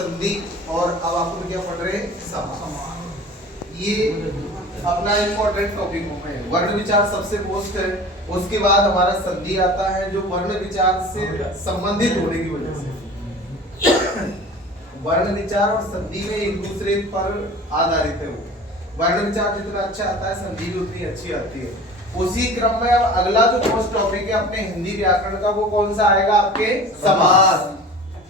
संधि और अब आपको क्या पढ़ रहे हैं समास। ये अपना इम्पोर्टेंट टॉपिक है। वर्ण विचार सबसे मोस्ट है, उसके बाद हमारा संधि आता है जो वर्ण विचार से संबंधित होने की वजह से वर्ण विचार और संधि में एक दूसरे पर आधारित है। वो वर्ण विचार जितना अच्छा आता है संधि भी उतनी अच्छी आती है। उसी क्रम में अब अगला जो मोस्ट टॉपिक है अपने हिंदी व्याकरण का वो कौन सा आएगा आपके समास।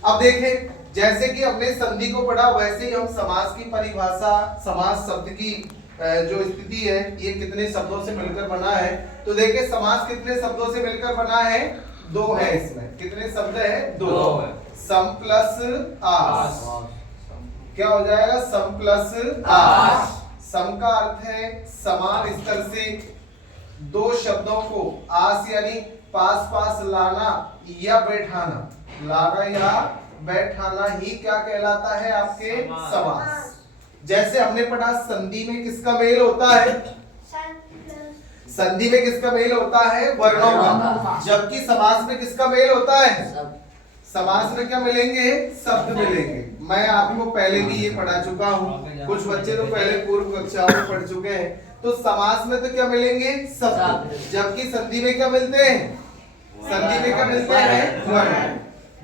अब देखें जैसे कि हमने संधि को पढ़ा वैसे ही हम समास की परिभाषा, समास शब्द की जो स्थिति है ये कितने शब्दों से मिलकर बना है। तो देखिए समास कितने शब्दों से मिलकर बना है, दो है। इसमें कितने शब्द है, दो। सम प्लस आस, क्या हो जाएगा, सम प्लस आस। सम का अर्थ है समान स्तर से दो शब्दों को आस यानी पास पास लाना या बैठाना, लाना या बैठाना ही क्या कहलाता है आपके समास। जैसे हमने पढ़ा संधि में किसका मेल होता है, संधि में किसका मेल होता है, वर्णों का। जबकि समास में किसका मेल होता है, समास में क्या मिलेंगे, शब्द मिलेंगे। मैं आपको पहले भी ये पढ़ा चुका हूँ, कुछ बच्चे तो पहले पूर्व कक्षाओं में पढ़ चुके हैं। तो समास में तो क्या मिलेंगे, शब्द, जबकि संधि में क्या मिलते हैं, संधि में क्या मिलते हैं, वर्ण।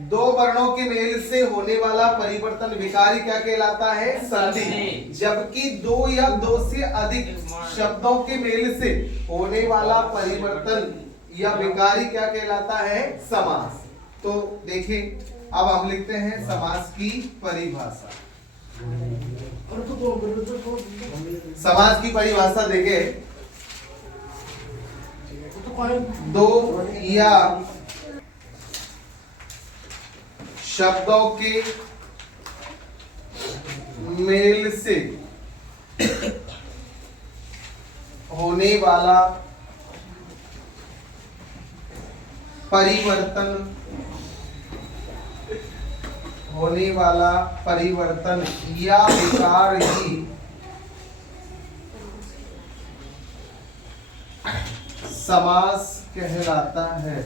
दो वर्णों के मेल से होने वाला परिवर्तन विकारी क्या कहलाता है, संधि। जबकि दो या दो से अधिक शब्दों के मेल से होने वाला परिवर्तन या विकारी क्या कहलाता है, समास। तो देखिए अब हम लिखते हैं समास की परिभाषा। समास की परिभाषा देखें, दो या शब्दों के मेल से होने वाला परिवर्तन, या विकार ही समास कहलाता है।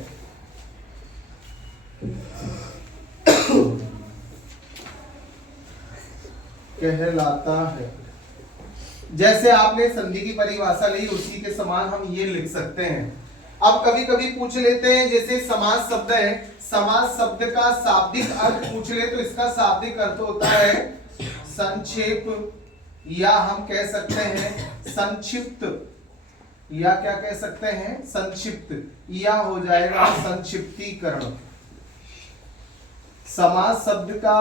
जैसे आपने संधि की परिभाषा ली उसी के समान हम ये लिख सकते हैं। अब कभी कभी पूछ लेते हैं, जैसे समास शब्द है, समास शब्द का शाब्दिक अर्थ पूछ ले तो इसका शाब्दिक अर्थ होता है संक्षेप, या हम कह सकते हैं संक्षिप्त, या क्या कह सकते हैं, संक्षिप्त, या हो जाएगा संक्षिप्तीकरण। समास शब्द का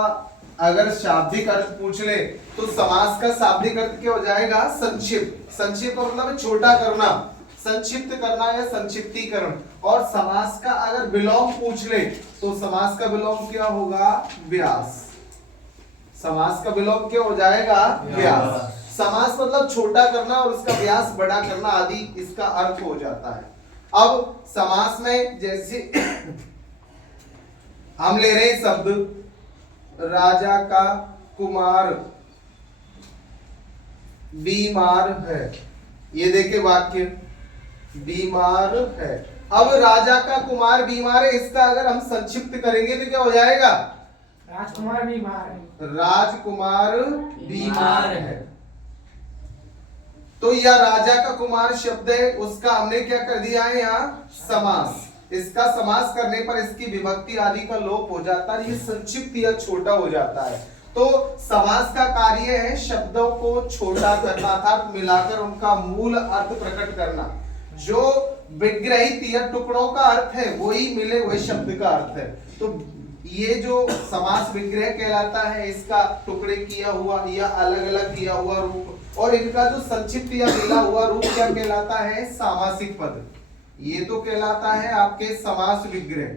अगर शाब्दिक अर्थ पूछ ले तो समास का शाब्दिक अर्थ क्या हो जाएगा, संक्षिप्त। संक्षिप्त मतलब छोटा करना, संक्षिप्त करना या संक्षिप्तीकरण। और समास का अगर विलोम पूछ ले तो समास का विलोम क्या होगा, व्यास। समास का विलोम क्या हो जाएगा, व्यास। समास मतलब छोटा करना और उसका व्यास बड़ा करना आदि इसका अर्थ हो जाता है। अब समास में जैसे हम ले रहे हैं शब्द राजा का कुमार बीमार है, ये देखिए वाक्य बीमार है। अब राजा का कुमार बीमार है, इसका अगर हम संक्षिप्त करेंगे तो क्या हो जाएगा, राजकुमार बीमार है, राजकुमार बीमार है। तो यह राजा का कुमार शब्द है, उसका हमने क्या कर दिया है यहाँ, समास। इसका समास करने पर इसकी विभक्ति आदि का लोप हो जाता है, ये संक्षिप्त या छोटा हो जाता है। तो समास का कार्य है शब्दों को छोटा करना, अर्थात मिलाकर उनका मूल अर्थ प्रकट करना। जो विग्रहित या टुकड़ों का अर्थ है वही मिले वही शब्द का अर्थ है। तो ये जो समास विग्रह कहलाता है, इसका टुकड़े किया हुआ या अलग अलग किया हुआ रूप, और इनका जो संक्षिप्त या मिला हुआ रूप क्या कहलाता है, सामासिक पद। ये तो कहलाता है आपके समास विग्रह,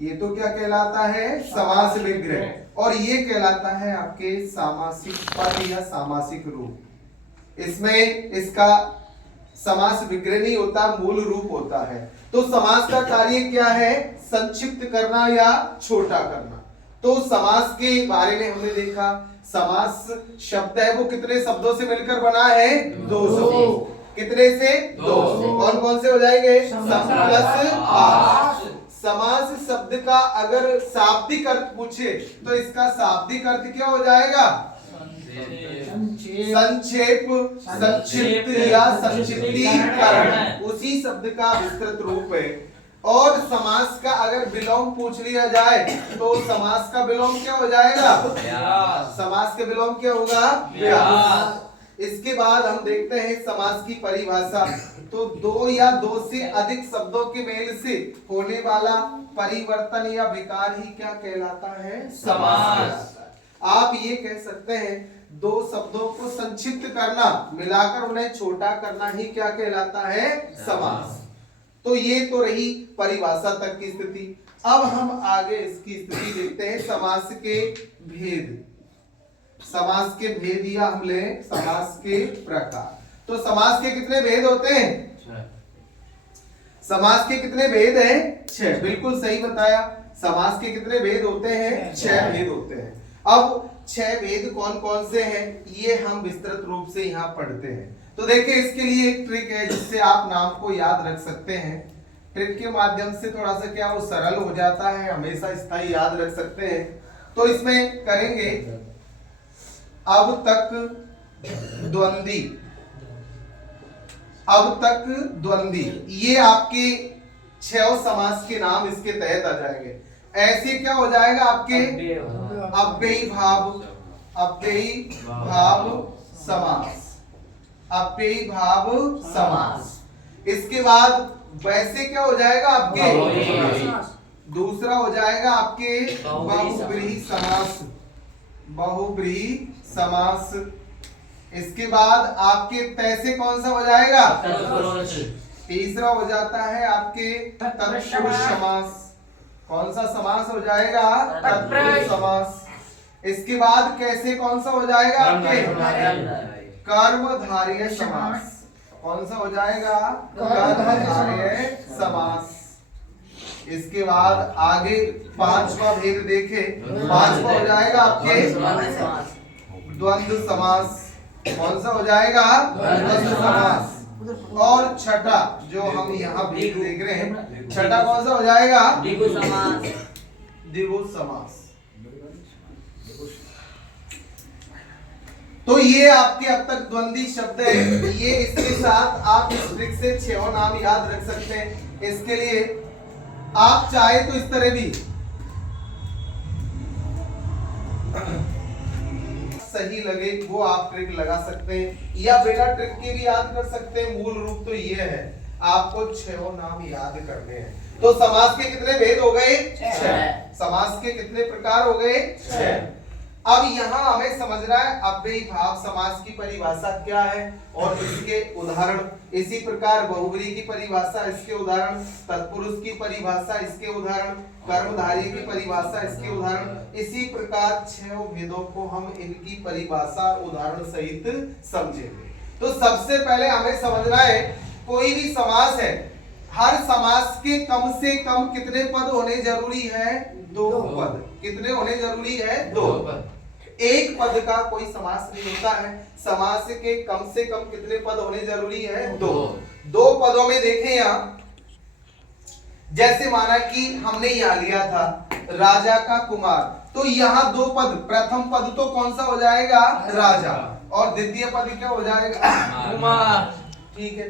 ये तो क्या कहलाता है, समास विग्रह। और ये कहलाता है आपके सामासिक पद या सामासिक रूप। इसमें इसका समास विग्रह नहीं होता, मूल रूप होता है। तो समास का कार्य क्या है, संक्षिप्त करना या छोटा करना। तो समास के बारे में हमने देखा, समास शब्द है वो कितने शब्दों से मिलकर बना है, दो शब्दों। कितने से, दो। कौन कौन से हो जाएंगे, सम प्लस आस। समास शब्द का अगर शाब्दिक अर्थ पूछे तो इसका शाब्दिक अर्थ क्या हो जाएगा? संक्षेप, संक्षिप्त या संक्षिप्तीकरण, उसी शब्द का विस्तृत रूप है। और समास का अगर विलोम पूछ लिया जाए तो समास का विलोम क्या हो जाएगा? समास का विलोम क्या होगा? व्यास। इसके बाद हम देखते हैं समास की परिभाषा। तो दो या दो से अधिक शब्दों के मेल से होने वाला परिवर्तन या विकार ही क्या कहलाता है? समास कहलाता है। आप ये कह सकते हैं दो शब्दों को संक्षिप्त करना, मिलाकर उन्हें छोटा करना ही क्या कहलाता है? समास। तो ये तो रही परिभाषा तक की स्थिति। अब हम आगे इसकी स्थिति देखते हैं समास के भेद। समास के भेद या हम ले समास के प्रकार। तो समास के कितने भेद होते हैं? समास के कितने भेद हैं? 6। बिल्कुल सही बताया। समास के कितने भेद होते हैं? 6 भेद होते हैं। अब 6 भेद कौन कौन से हैं ये हम विस्तृत रूप से यहाँ पढ़ते हैं। तो देखिए इसके लिए एक ट्रिक है जिससे आप नाम को याद रख सकते हैं। ट्रिक के माध्यम से थोड़ा सा क्या वो सरल हो जाता है, हमेशा स्थायी याद रख सकते हैं। तो इसमें करेंगे अब तक द्वंद्वी, अब तक द्वंद्वी, ये आपके 6 समास के नाम इसके तहत आ जाएंगे। ऐसे क्या हो जाएगा आपके? अव्ययी भाव, अव्ययी भाव समास, अव्ययी भाव समास। इसके बाद वैसे क्या हो जाएगा आपके? दूसरा हो जाएगा आपके बहुब्रीहि समास, बहुब्रीहि समास। इसके बाद आपके तैसे कौन सा हो जाएगा? तीसरा हो जाता है आपके तत्पुरुष समास। कौन सा समास हो जाएगा? तत्पुरुष समास। इसके बाद कैसे कौन सा हो जाएगा आपके? कर्मधारय समास। कौन सा हो जाएगा? कर्मधारय समास। इसके बाद आगे 5वां भेद देखे, 5वां हो जाएगा आपके द्वंद्व समास। कौन सा हो जाएगा? द्वंद्व समास। और छठा जो हम यहाँ भेद देख रहे हैं, छठा कौन सा हो जाएगा? द्विगु समास, द्विगु समास। तो ये आपके अब तक द्वंद्वी शब्द है। ये इसके साथ आप इस ट्रिक से 6 नाम याद रख सकते हैं। इसके लिए आप चाहे तो इस तरह भी सही लगे वो आप ट्रिक लगा सकते हैं, या बिना ट्रिक के भी याद कर सकते हैं। मूल रूप तो ये है, आपको 6 नाम याद करने हैं। तो समास के कितने भेद हो गए? 6। समास के कितने प्रकार हो गए? 6। अब यहाँ हमें समझना है अव्ययी भाव समास की परिभाषा क्या है और इसके उदाहरण। इसी प्रकार बहुब्रीहि की परिभाषा, इसके उदाहरण। तत्पुरुष की परिभाषा, इसके उदाहरण। कर्मधारय की परिभाषा, इसके उदाहरण। इसी प्रकार 6 भेदों को हम इनकी परिभाषा उदाहरण सहित समझेंगे। तो सबसे पहले हमें समझना है कोई भी समास है, हर समास के कम से कम कितने पद होने जरूरी है? 2 पद। कितने होने जरूरी है? 2 पद। एक पद का कोई समास नहीं होता है। समास के कम से कम कितने पद होने जरूरी है? 2 पदों में देखें यहाँ, जैसे माना कि हमने यहाँ लिया था राजा का कुमार, तो यहाँ 2 पद, प्रथम पद तो कौन सा हो जाएगा? राजा, और द्वितीय पद क्या हो जाएगा? कुमार। ठीक है।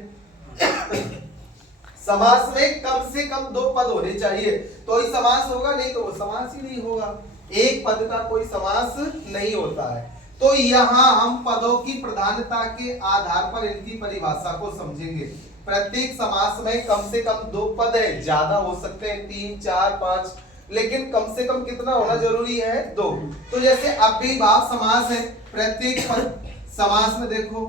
समास में कम से कम 2 पद होने चाहिए तो ही समास होगा, नहीं तो वो समास ही नहीं होगा। एक पद का कोई समास नहीं होता है। तो यहाँ हम पदों की प्रधानता के आधार पर इनकी परिभाषा को समझेंगे। प्रत्येक समास में कम से कम 2 पद है, ज्यादा हो सकते हैं 3, 4, 5, लेकिन कम से कम कितना होना जरूरी है? 2। तो जैसे अव्ययी भाव समास है, प्रत्येक पद समास में देखो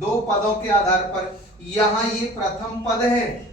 2 पदों के आधार पर, यहाँ ये प्रथम पद है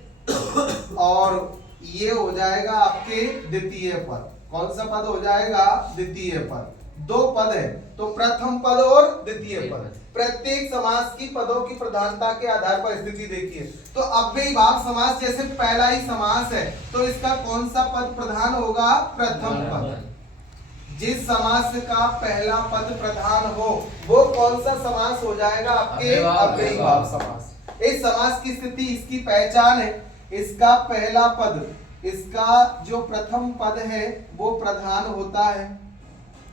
और ये हो जाएगा आपके द्वितीय पद। कौन सा पद हो जाएगा? द्वितीय पद। 2 पद है तो प्रथम पद और द्वितीय पद। प्रत्येक समास की पदों की प्रधानता के आधार पर स्थिति देखिए। तो अव्ययी भाव समास जैसे पहला ही समास है तो इसका कौन सा पद प्रधान होगा? प्रथम पद। जिस समास का पहला पद प्रधान हो वो कौन सा समास हो जाएगा? आपके अव्ययी भाव समास। इस समास की स्थिति, इसकी पहचान है, इसका पहला पद इसका जो प्रथम पद है वो प्रधान होता है,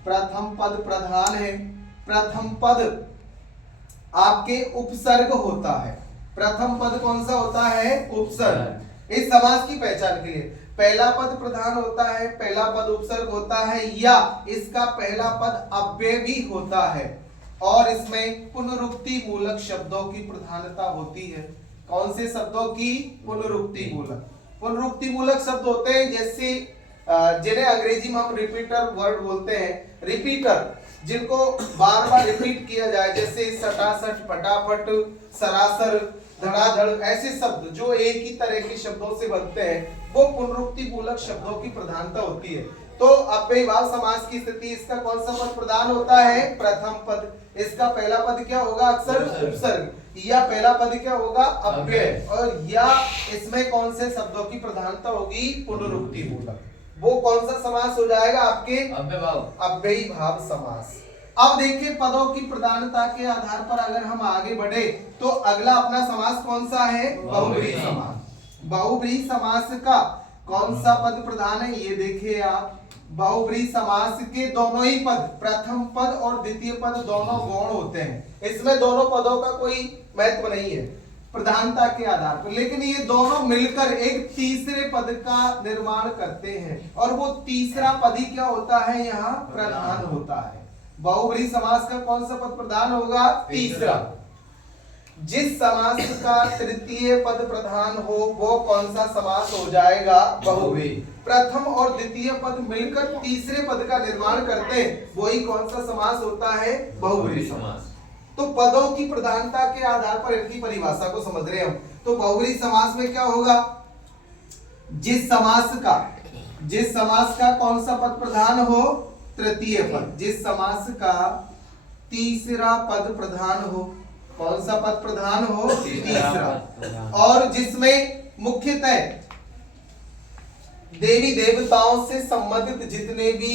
प्रथम पद प्रधान है, प्रथम पद आपके उपसर्ग होता है। प्रथम पद कौन सा होता है? उपसर्ग। इस समास की पहचान के लिए पहला पद प्रधान होता है, पहला पद उपसर्ग होता है, या इसका पहला पद अव्यय भी होता है, और इसमें पुनरुक्ति मूलक शब्दों की प्रधानता होती है। कौन से शब्दों की? पुनरुक्ति मूलक। पुनरुक्ति मूलक शब्द होते हैं जैसे जिन्हें अंग्रेजी में हम रिपीटर वर्ड बोलते हैं। रिपीटर जिनको बार बार रिपीट किया जाए, जैसे सटासट, फटाफट, सरासर, धड़ाधड़, ऐसे शब्द जो एक ही तरह के शब्दों से बनते हैं, वो पुनरुक्ति मूलक शब्दों की प्रधानता होती है। तो अव्ययीभाव समास की स्थिति, इसका कौन सा पद प्रधान होता है? प्रथम पद। इसका पहला पद क्या होगा? अक्सर उपसर्ग, या पहला पद क्या होगा? अव्यय, और या इसमें कौन से शब्दों की प्रधानता होगी? पुनरुक्ति मूलक। वो कौन सा समास हो जाएगा आपके? अव्ययीभाव समास। अब देखिए पदों की प्रधानता के आधार पर अगर हम आगे बढ़े तो अगला अपना समास कौन सा है? बहुब्रीहि समास। बहुब्रीहि समास का कौन सा पद प्रधान है? ये देखिए आप, बहुब्रीहि समास के दोनों ही पद, प्रथम पद और द्वितीय पद दोनों गौण होते हैं। इसमें दोनों पदों का कोई महत्व नहीं है प्रधानता के आधार पर, लेकिन ये दोनों मिलकर एक तीसरे पद का निर्माण करते हैं, और वो तीसरा पद ही क्या होता है? यहाँ प्रधान होता है। बहुब्रीहि समास का कौन सा पद प्रधान होगा? तीसरा। जिस समास का तृतीय पद प्रधान हो वो कौन सा समास हो जाएगा? बहुब्रीहि। प्रथम और द्वितीय पद मिलकर तीसरे पद का निर्माण करते हैं, वही कौन सा समास होता है? बहुब्रीहि समास। तो पदों की प्रधानता के आधार पर इनकी परिभाषा को समझ रहे हम। तो बहुब्रीहि समास में क्या होगा? जिस समास का कौन सा पद प्रधान हो? तृतीय पद। जिस समास का तीसरा पद प्रधान हो, कौन सा पद प्रधान हो? तीसरा। और जिसमें मुख्यतः देवी देवताओं से संबंधित जितने भी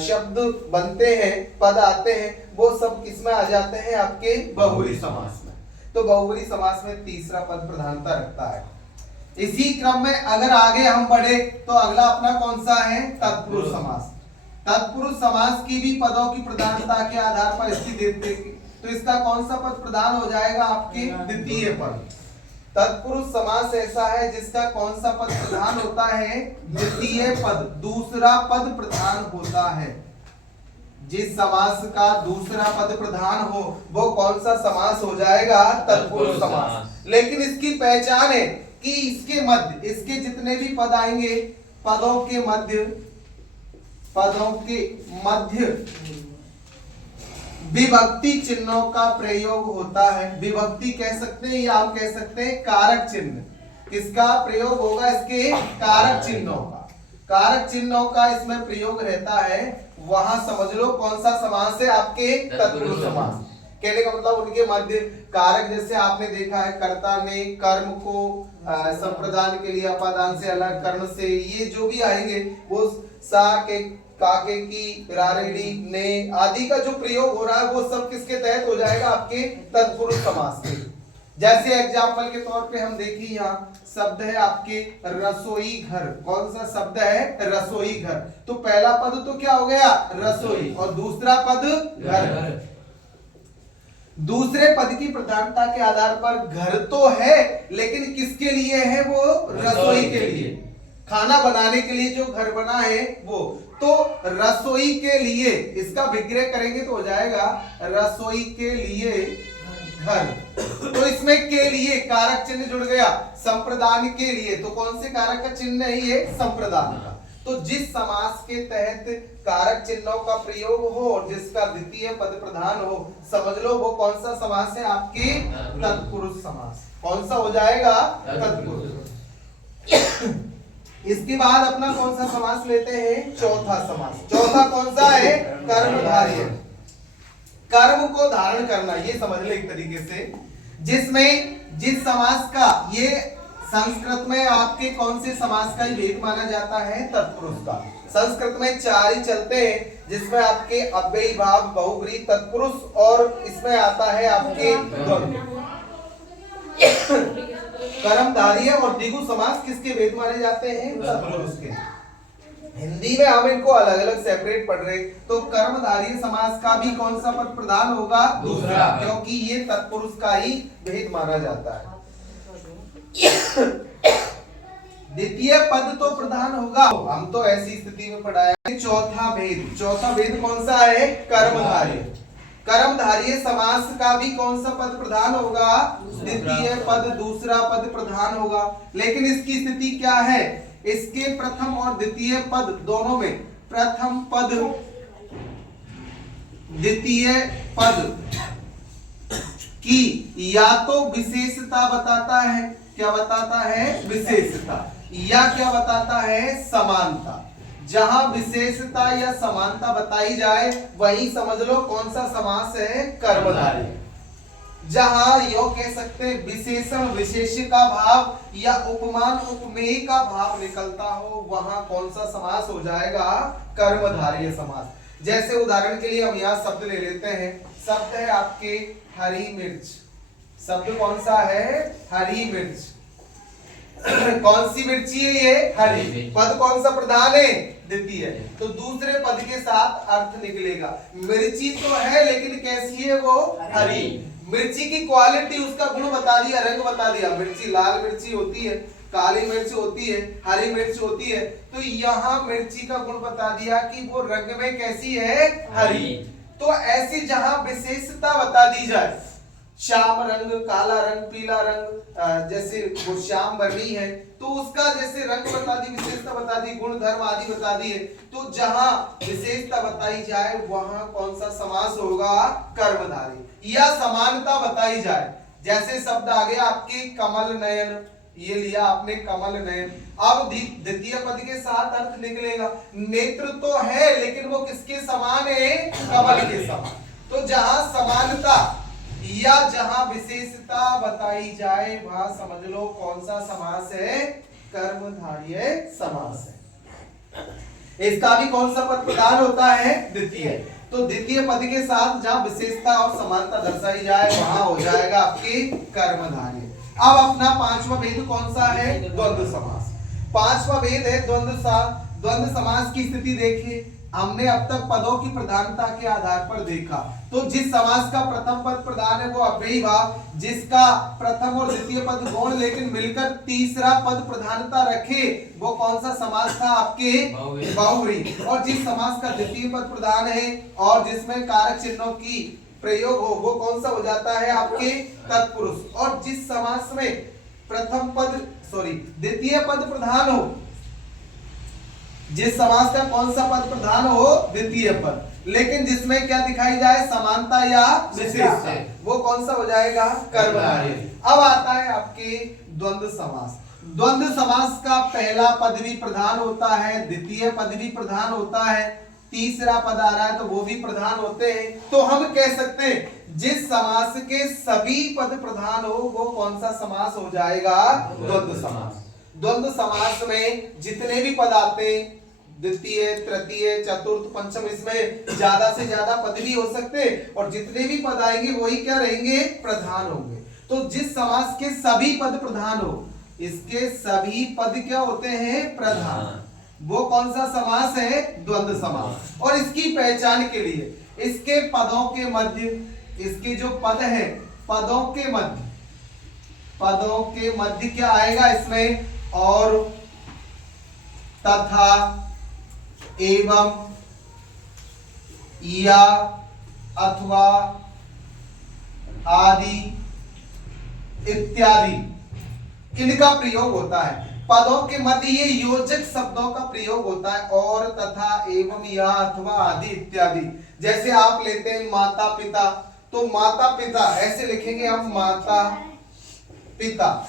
शब्द बनते हैं, पद आते हैं, वो सब किसमें आ जाते हैं? आपके बहुब्रीहि समास में। तो बहुब्रीहि समास में तीसरा पद प्रधानता रखता है। इसी क्रम में अगर आगे हम बढ़े तो अगला अपना कौन सा है? तत्पुरुष समास। तत्पुरुष समास की भी पदों की प्रधानता के आधार पर स्थिति देते, तो इसका कौन सा पद प्रधान हो जाएगा? आपके द्वितीय पद। तत्पुरुष समास ऐसा है जिसका कौन सा पद प्रधान होता है? द्वितीय पद, दूसरा पद प्रधान होता है। जिस समास का दूसरा पद प्रधान हो वो कौन सा समास हो जाएगा? तत्पुरुष समास। लेकिन इसकी पहचान है कि इसके मध्य, इसके जितने भी पद आएंगे, पदों के मध्य विभक्ति चिन्हों का प्रयोग होता है। विभक्ति कह सकते हैं या हम कह सकते हैं कारक चिन्ह। किसका प्रयोग होगा? इसके कारक चिन्हों का। कारक चिन्हों का इसमें प्रयोग रहता है। वहां समझ लो कौन सा समास है? आपके तत्पुरुष समास। कहने का मतलब उनके मध्य कारक, जैसे आपने देखा है कर्ता ने कर्म को संप्रदान के लिए अपादान से अलग, कर्ण से, ये जो भी आएंगे वो सा के, काके की, रारेडी, ने आदि का जो प्रयोग हो रहा है वो सब किसके तहत हो जाएगा? आपके तत्पुरुष समास के। जैसे एग्जाम्पल के तौर पे हम देखिए, यहाँ शब्द है आपके रसोई घर। कौन सा शब्द है? रसोई घर। तो पहला पद तो क्या हो गया? रसोई, और दूसरा पद घर। दूसरे पद की प्रधानता के आधार पर घर तो है, लेकिन किसके लिए है? वो रसोई के लिए, खाना बनाने के लिए जो घर बना है वो। तो रसोई के लिए इसका विग्रह करेंगे तो हो जाएगा रसोई के लिए घर। तो इसमें के लिए कारक चिन्ह जुड़ गया। संप्रदान के लिए, तो कौन से कारक का चिन्ह है? ये संप्रदान का। तो जिस समास के तहत कारक चिन्हों का प्रयोग हो और जिसका द्वितीय पद प्रधान हो, समझ लो वो कौन सा समास है? आपके तत्पुरुष समास। कौन सा हो जाएगा? तत्पुरुष। इसके बाद अपना कौन सा समास लेते हैं? चौथा समास। चौथा कौन सा है? कर्मधारय। कर्म को धारण करना, ये समझ ले एक तरीके से, जिसमें जिस समास का, ये संस्कृत में आपके कौन से समास का ही भेद माना जाता है? तत्पुरुष का। संस्कृत में 4 ही चलते हैं, जिसमें आपके अव्ययीभाव, बहुब्रीहि, तत्पुरुष, और इसमें आता है आपके द्वंद्व। कर्मधारय और द्विगु समास किसके भेद माने जाते हैं? तत्पुरुष के। हिंदी में हम इनको अलग अलग सेपरेट पढ़ रहे, तो कर्मधारय समास का भी कौन सा पद प्रधान होगा? दूसरा, क्योंकि ये तत्पुरुष का ही भेद माना जाता है। द्वितीय पद तो प्रधान होगा, हम तो ऐसी स्थिति में पढ़ाया। चौथा भेद कौन सा है? कर्मधारय। कर्मधारय समास का भी कौन सा पद प्रधान होगा? द्वितीय पद, दूसरा पद प्रधान होगा। लेकिन इसकी स्थिति क्या है? इसके प्रथम और द्वितीय पद दोनों में, प्रथम पद द्वितीय पद की या तो विशेषता बताता है, क्या बताता है? विशेषता, या क्या बताता है? समानता। जहां विशेषता या समानता बताई जाए वही समझ लो कौन सा समास है? कर्मधारय। जहां यो कह सकते हैं विशेषण विशेष्य का भाव या उपमान उपमेय का भाव निकलता हो, वहां कौन सा समास हो जाएगा? कर्मधारय समास। जैसे उदाहरण के लिए हम यहाँ शब्द ले लेते हैं। शब्द है आपके हरी मिर्च। शब्द कौन सा है? हरी मिर्च। कौन सी मिर्ची है ये? हरी। पद कौन सा प्रधान है? द्वितीय। तो दूसरे पद के साथ अर्थ निकलेगा, मिर्ची तो है लेकिन कैसी है वो? हरी। मिर्ची की क्वालिटी, उसका गुण बता दिया, रंग बता दिया। मिर्ची लाल मिर्ची होती है, काली मिर्च होती है, हरी मिर्च होती है। तो यहाँ मिर्ची का गुण बता दिया कि वो रंग में कैसी है? हरी। तो ऐसी जहां विशेषता बता दी जाए, श्याम रंग, काला रंग, पीला रंग, जैसे वो श्याम वर्णी है तो उसका जैसे रंग बता दी, विशेषता बता दी, गुण धर्म आदि बता दिए। तो जहां विशेषता बताई जाए वहां कौन सा समास होगा? कर्मधारय। या समानता बताई जाए, जैसे शब्द आ गया आपके कमल नयन, ये लिया आपने कमल नयन। अब द्वितीय पद के साथ अर्थ निकलेगा, नेत्र तो है लेकिन वो किसके समान है? कमल के समान। तो जहां समानता या जहां विशेषता बताई जाए वहां समझ लो कौन सा समास है? कर्मधारय समास है। इसका भी कौन सा पद प्रधान होता है? द्वितीय। तो द्वितीय पद के साथ जहां विशेषता और समानता दर्शाई जाए वहां हो जाएगा आपकी कर्मधारय। अब अपना पांचवा भेद कौन सा है? द्वंद्व समास। पांचवा भेद है द्वंद्व समास की स्थिति देखिए। हमने अब तक पदों की प्रधानता के आधार पर देखा, तो जिस समास का प्रथम पद प्रधान है वो अव्ययी भाव, जिसका प्रथम और द्वितीय पद गौण लेकिन मिलकर तीसरा पद प्रधानता रखे वो कौन सा समास था? आपके बहुव्रीहि। और जिस समास का द्वितीय पद प्रधान है और जिसमें कारक चिन्हों की प्रयोग हो वो कौन सा हो जाता है? आपके तत्पुरुष। और जिस समास में द्वितीय पद प्रधान हो, जिस समास का कौन सा पद प्रधान हो? द्वितीय पद, लेकिन जिसमें क्या दिखाई जाए? समानता या विशेषता, वो कौन सा हो जाएगा? कर्मधारय। अब आता है आपके द्वंद्व समास। द्वंद्व समास का पहला पद भी प्रधान होता है, द्वितीय पद भी प्रधान होता है, तीसरा पद आ रहा है तो वो भी प्रधान होते हैं। तो हम कह सकते हैं जिस समास के सभी पद प्रधान हो वो कौन सा समास हो जाएगा? द्वंद्व समास। द्वंद्व समास में जितने भी पद आते हैं, द्वितीय, तृतीय, चतुर्थ, पंचम, इसमें ज्यादा से ज्यादा पद भी हो सकते हैं और जितने भी पद आएंगे वही क्या रहेंगे? प्रधान होंगे। तो जिस समास के सभी पद प्रधान हो, इसके सभी पद क्या होते हैं? प्रधान। वो कौन सा समास है? द्वंद्व समास। और इसकी पहचान के लिए इसके पदों के मध्य, इसके जो पद हैं पदों के मध्य क्या आएगा इसमें? और, तथा, एवं, या, अथवा, आदि, इत्यादि इनका प्रयोग होता है। पदों के मध्य ये योजक शब्दों का प्रयोग होता है। और, तथा, एवं, या, अथवा, आदि, इत्यादि। जैसे आप लेते हैं माता पिता, तो माता पिता ऐसे लिखेंगे हम, माता पिता।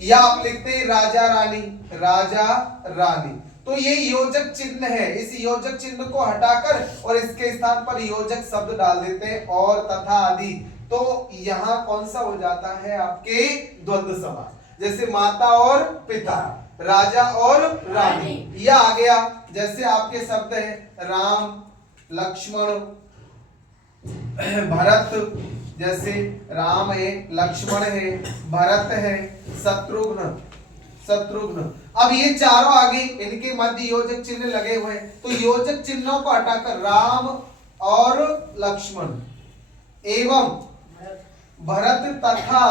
या आप लिखते हैं राजा रानी, राजा रानी। तो ये योजक चिन्ह है, इस योजक चिन्ह को हटाकर और इसके स्थान पर योजक शब्द डाल देते हैं, और, तथा, आदि। तो यहाँ कौन सा हो जाता है? आपके द्वंद्व समास। जैसे माता और पिता, राजा और रानी, यह आ गया। जैसे आपके शब्द हैं राम, लक्ष्मण, भरत, जैसे राम है, लक्ष्मण है, भरत है, शत्रुघ्न, शत्रुघ्न। अब ये चारों आगे इनके मध्य योजक चिन्ह लगे हुए हैं, तो योजक चिन्हों को हटाकर राम और लक्ष्मण एवं भरत तथा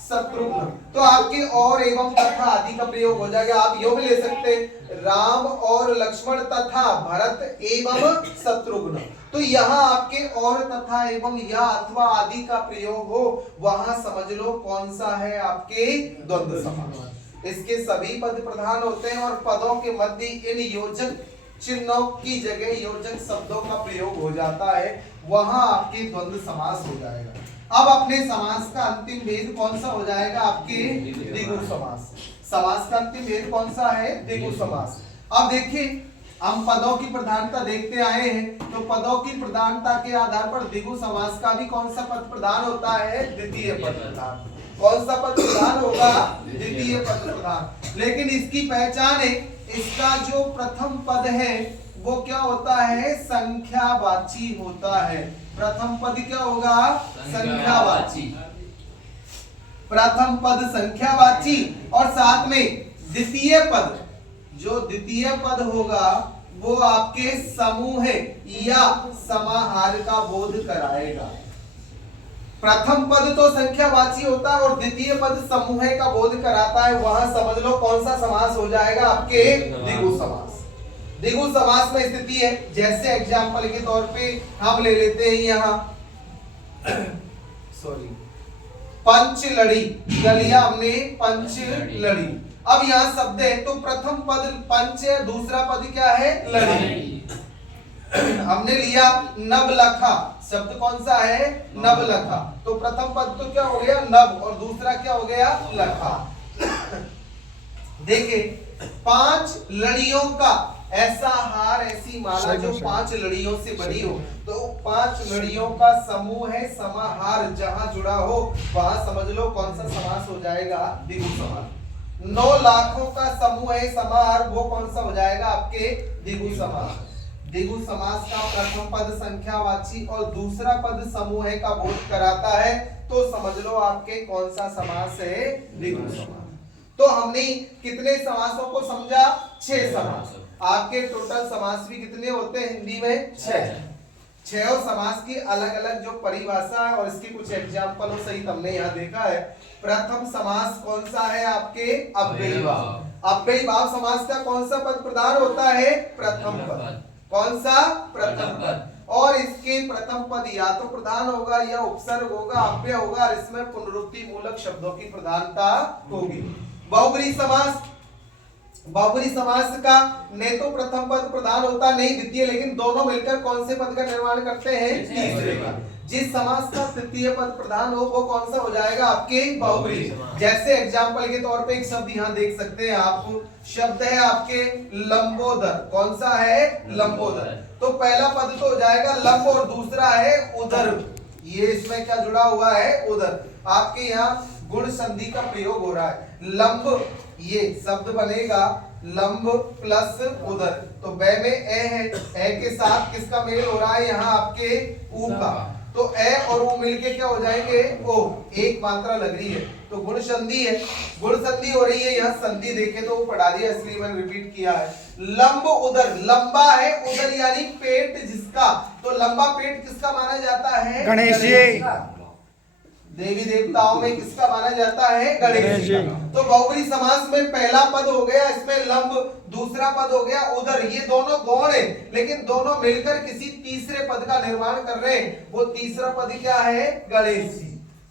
शत्रुघ्न, तो आपके और एवं तथा आदि का प्रयोग हो जाएगा। आप योग ले सकते हैं राम और लक्ष्मण तथा भरत एवं शत्रुघ्न। तो यहाँ आपके और तथा एवं या अथवा आदि का प्रयोग हो, वहां समझ लो कौन सा है आपके द्वंद्व समास। इसके सभी पद प्रधान होते हैं और पदों के मध्य इन योजक चिन्हों की जगह योजक शब्दों का प्रयोग हो जाता है, वहां आपके द्वंद्व समास हो जाएगा। अब अपने समास का अंतिम भेद कौन सा हो जाएगा? आपके द्विगु समास। समास का अंतिम भेद कौन सा है? द्विगु समास। अब देखिए हम पदों की प्रधानता देखते आए हैं, तो पदों की प्रधानता के आधार पर द्विगु समास का भी कौन सा पद प्रधान होता है? द्वितीय पद प्रधान। कौन सा पद प्रधान होगा? द्वितीय पद प्रधान। लेकिन इसकी पहचान है, इसका जो प्रथम पद है वो क्या होता है? संख्यावाची होता है। प्रथम पद क्या होगा? संख्यावाची। प्रथम पद संख्यावाची और साथ में द्वितीय पद, जो द्वितीय पद होगा वो आपके समूह या समाहार का बोध कराएगा। प्रथम पद तो संख्यावाची होता है और द्वितीय पद समूह का बोध कराता है, वहां समझ लो कौन सा समास हो जाएगा? आपके द्विगु समास। द्विगु समास में स्थिति है, जैसे एग्जांपल के तौर पे हम ले लेते हैं यहाँ सॉरी पंचलड़ी, क्या लिया हमने? पंचलड़ी। अब यहाँ शब्द है तो प्रथम पद पंच है, दूसरा पद क्या है? लड़ी। हमने लिया नवलखा, शब्द कौन सा है? नवलखा। तो प्रथम पद तो क्या हो गया? नव, और दूसरा क्या हो गया? लखा। देखिए 5 लड़ियों का ऐसा हार, ऐसी माला जो 5 लड़ियों से बनी हो, तो 5 लड़ियों का समूह है, समाहार जहां जुड़ा हो वहां समझ लो कौन सा समास हो जाएगा? द्विगु समास। 9 लाखों का समूह है, समाहार, वो कौन सा हो जाएगा? आपके द्विगु समास। द्विगु समास का प्रथम पद संख्यावाची और दूसरा पद समूह का बोध कराता है, तो समझ लो आपके कौन सा समास है? द्विगु समास। तो हमने कितने समासों को समझा? 6 समास। आपके टोटल समास भी कितने होते हैं हिंदी में? 6 समास की अलग अलग जो परिभाषा है और इसकी कुछ एग्जाम्पलों सहित हमने यहाँ देखा है। प्रथम समास कौन सा है? आपके अव्ययी भाव। अव्ययी भाव समास का कौन सा पद प्रधान होता है? प्रथम पद। कौन सा? प्रथम पद। और इसके प्रथम पद या तो प्रधान होगा या उपसर्ग होगा, अव्यय होगा, और इसमें पुनरुक्ति मूलक शब्दों की प्रधानता होगी। बहुब्रीहि समास, बहुब्रीहि समास का नहीं तो प्रथम पद प्रधान होता नहीं द्वितीय, लेकिन दोनों मिलकर कौन से पद का निर्माण करते हैं? तीसरे का। जिस समास का तृतीय पद प्रधान हो वो कौन सा हो जाएगा? आपके बहुब्रीहि। जैसे एग्जांपल के तौर पे एक शब्द यहाँ देख सकते हैं आप, शब्द है आपके लंबोदर। कौन सा है? लंबोदर। तो पहला पद तो हो जाएगा लंब और दूसरा है उदर। ये इसमें क्या जुड़ा हुआ है? उदर। आपके यहाँ गुण संधि का प्रयोग हो रहा है। लंब, ये शब्द बनेगा लंब प्लस उदर, तो बै में ए है, ए के साथ किसका मेल हो रहा है? यहाँ आपके ऊ का, तो ए और ऊ मिलके क्या हो जाएंगे? ओ। एक मात्रा लग रही है तो गुण संधि है, गुण संधि हो रही है। यहाँ संधि देखे तो वो पढ़ा दिया, इसलिए मैंने रिपीट किया है। लंब उदर, लंबा है, उदर यानी पेट जिसका, तो लंबा पेट किसका माना जाता है? गणेश जी। देवी देवताओं में किसका माना जाता है? गणेश जी। तो बहुब्रीहि समास में पहला पद हो गया इसमें लंब, दूसरा पद हो गया उदर। ये दोनों गौण है, लेकिन दोनों मिलकर किसी तीसरे पद का निर्माण कर रहे हैं। वो तीसरा पद क्या है? गणेश जी।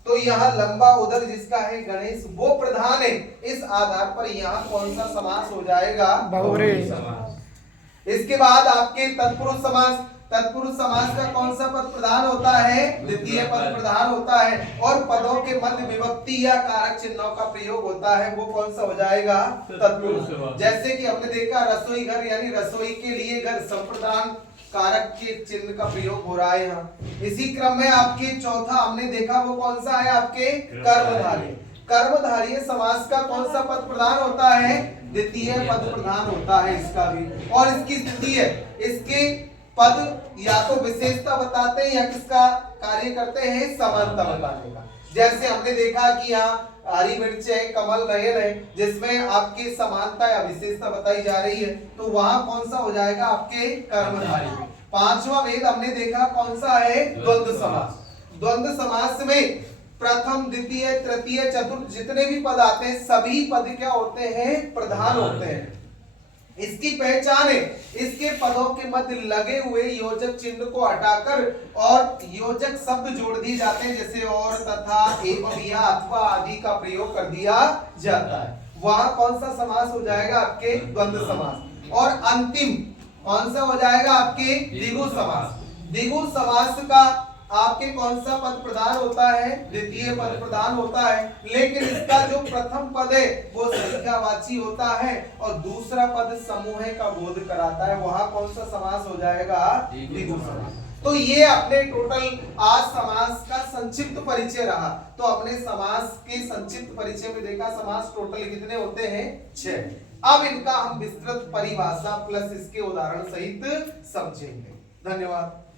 तो यहाँ लंबा उदर जिसका है गणेश, वो प्रधान है। इस आधार पर यहाँ कौन सा समास हो जाएगा? बहुब्रीहि समास। इसके बाद आपके तत्पुरुष समास। तत्पुरुष समास का कौन सा पद प्रधान होता है? द्वितीय पद प्रधान होता है, और पदों के मध्य विभक्ति या कारक चिन्हों का प्रयोग होता है, वो कौन सा हो जाएगा? तत्पुरुष। जैसे कि हमने देखा रसोई घर, यानी रसोई के लिए घर, संप्रदान कारक के चिन्ह का प्रयोग हो रहा है यहाँ। इसी क्रम में आपके चौथा हमने देखा वो कौन सा है? आपके कर्मधारय। कर्मधारय समास का कौन सा पद प्रधान होता है? द्वितीय पद प्रधान होता है इसका भी। और इसकी स्थिति है, इसके पद या तो विशेषता बताते हैं या किसका कार्य करते हैं, समानता बताने का। जैसे हमने देखा कि यहाँ हरी मिर्च है, कमल नयन है, जिसमें आपकी समानता या विशेषता बताई जा रही है, तो वहां कौन सा हो जाएगा, आपके कर्मधारय। पांचवा भेद हमने देखा कौन सा है, द्वंद्व समास। द्वंद्व समास में प्रथम, द्वितीय, तृतीय, चतुर्थ जितने भी पद आते हैं सभी पद क्या होते हैं, प्रधान होते हैं। इसकी पहचान है, इसके पदों के मध्य लगे हुए योजक चिन्ह को हटाकर और योजक शब्द जोड़ दिए जाते हैं, जैसे और, तथा, एवं, या, अथवा आदि का प्रयोग कर दिया जाता है। वहां कौन सा समास हो जाएगा, आपके द्वंद्व समास। और अंतिम कौन सा हो जाएगा, आपके द्विगु समास। द्विगु समास का आपके कौन सा पद प्रधान होता है, द्वितीय पद प्रधान होता है, लेकिन इसका जो प्रथम पद है वो संख्यावाची होता है और दूसरा पद समूह का बोध कराता है। वहां कौन सा समास हो जाएगा, द्विगु समास। तो ये अपने टोटल आज समास का संक्षिप्त परिचय रहा। तो अपने समास के संक्षिप्त परिचय में देखा समास टोटल कितने होते हैं, 6। अब इनका हम विस्तृत परिभाषा प्लस इसके उदाहरण सहित समझेंगे। धन्यवाद।